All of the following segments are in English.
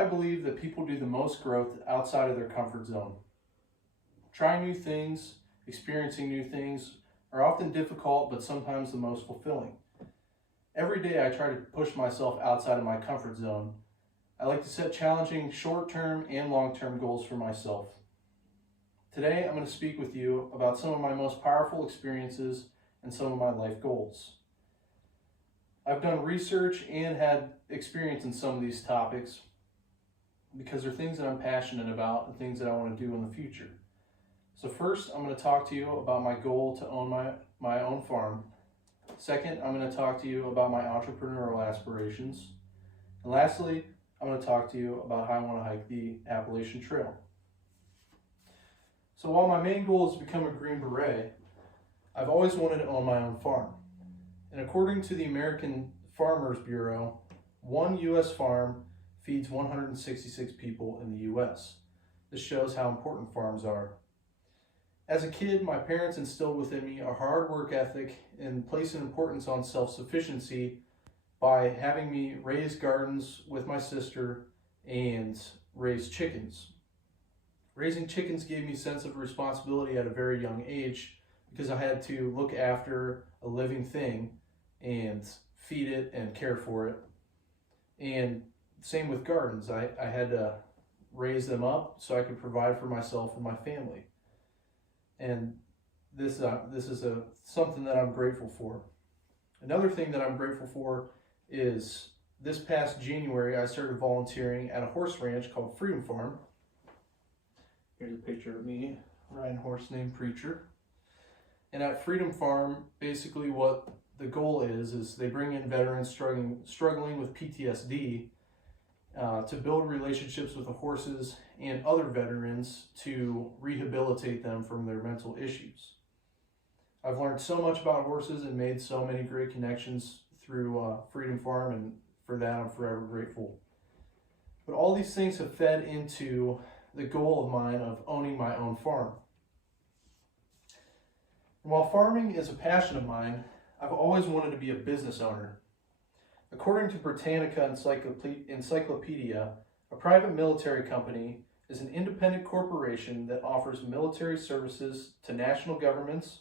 I believe that people do the most growth outside of their comfort zone. Trying new things, experiencing new things are often difficult, but sometimes the most fulfilling. Every day I try to push myself outside of my comfort zone. I like to set challenging short-term and long-term goals for myself. Today I'm going to speak with you about some of my most powerful experiences and some of my life goals. I've done research and had experience in some of these topics because they're things that I'm passionate about and things that I want to do in the future. So first, I'm going to talk to you about my goal to own my own farm. Second, I'm going to talk to you about my entrepreneurial aspirations. And lastly, I'm going to talk to you about how I want to hike the Appalachian Trail. So while my main goal is to become a Green Beret, I've always wanted to own my own farm. And according to the American Farmers Bureau, one U.S. farm feeds 166 people in the U.S. This shows how important farms are. As a kid, my parents instilled within me a hard work ethic and placed an importance on self-sufficiency by having me raise gardens with my sister and raise chickens. Raising chickens gave me a sense of responsibility at a very young age because I had to look after a living thing and feed it and care for it. And same with gardens. I had to raise them up so I could provide for myself and my family. And this is something that I'm grateful for. Another thing that I'm grateful for is this past January, I started volunteering at a horse ranch called Freedom Farm. Here's a picture of me riding a horse named Preacher. And at Freedom Farm, basically what the goal is they bring in veterans struggling with PTSD to build relationships with the horses and other veterans to rehabilitate them from their mental issues. I've learned so much about horses and made so many great connections through Freedom Farm, and for that I'm forever grateful. But all these things have fed into the goal of mine of owning my own farm. And while farming is a passion of mine, I've always wanted to be a business owner. According to Britannica Encyclopedia, a private military company is an independent corporation that offers military services to national governments,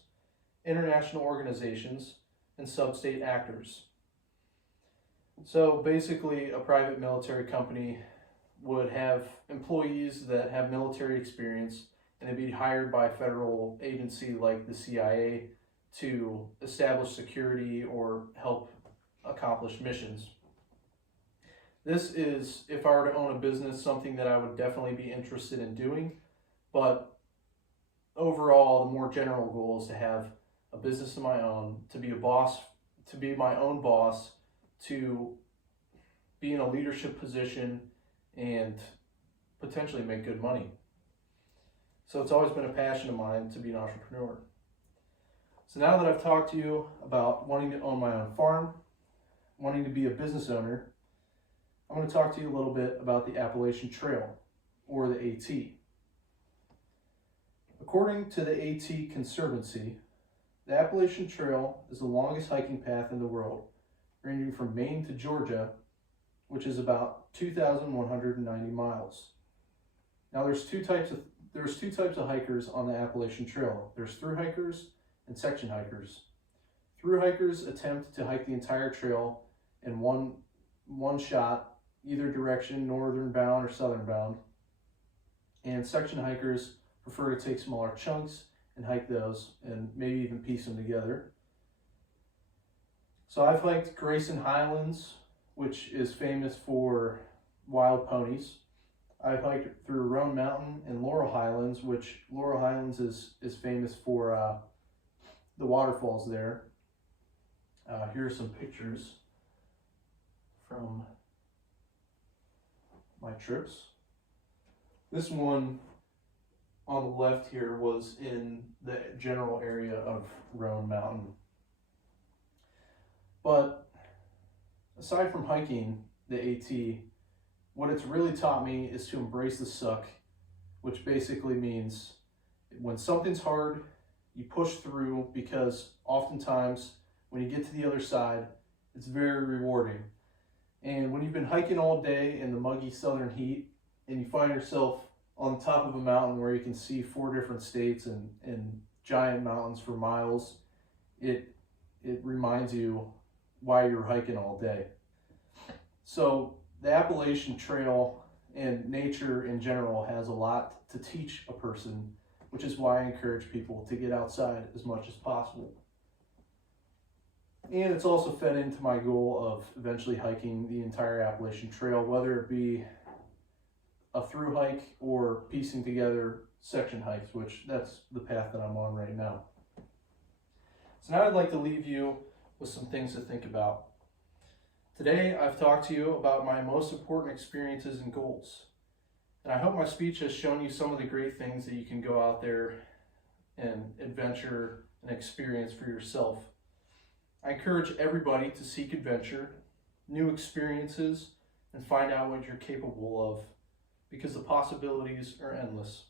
international organizations, and sub-state actors. So basically, a private military company would have employees that have military experience, and they'd be hired by a federal agency like the CIA to establish security or help accomplish missions. This is, if I were to own a business, something that I would definitely be interested in doing, but overall, the more general goal is to have a business of my own, to be a boss, to be my own boss, to be in a leadership position and potentially make good money. So it's always been a passion of mine to be an entrepreneur. So now that I've talked to you about wanting to own my own farm, wanting to be a business owner, I'm going to talk to you a little bit about the Appalachian Trail, or the AT. According to the AT Conservancy, the Appalachian Trail is the longest hiking path in the world, ranging from Maine to Georgia, which is about 2,190 miles. Now there's two types of hikers on the Appalachian Trail. There's through hikers and section hikers. Through hikers attempt to hike the entire trail in one shot, either direction, northern bound or southern bound. And section hikers prefer to take smaller chunks and hike those and maybe even piece them together. So I've hiked Grayson Highlands, which is famous for wild ponies. I've hiked through Roan Mountain and Laurel Highlands, which Laurel Highlands is famous for the waterfalls there. Here are some pictures from my trips. This one on the left here was in the general area of Roan Mountain. But aside from hiking the AT, what it's really taught me is to embrace the suck, which basically means when something's hard, you push through, because oftentimes when you get to the other side, it's very rewarding. And when you've been hiking all day in the muggy southern heat and you find yourself on the top of a mountain where you can see 4 different states and giant mountains for miles, it reminds you why you're hiking all day. So the Appalachian Trail and nature in general has a lot to teach a person, which is why I encourage people to get outside as much as possible. And it's also fed into my goal of eventually hiking the entire Appalachian Trail, whether it be a through hike or piecing together section hikes, which that's the path that I'm on right now. So now I'd like to leave you with some things to think about. Today I've talked to you about my most important experiences and goals. And I hope my speech has shown you some of the great things that you can go out there and adventure and experience for yourself. I encourage everybody to seek adventure, new experiences, and find out what you're capable of, because the possibilities are endless.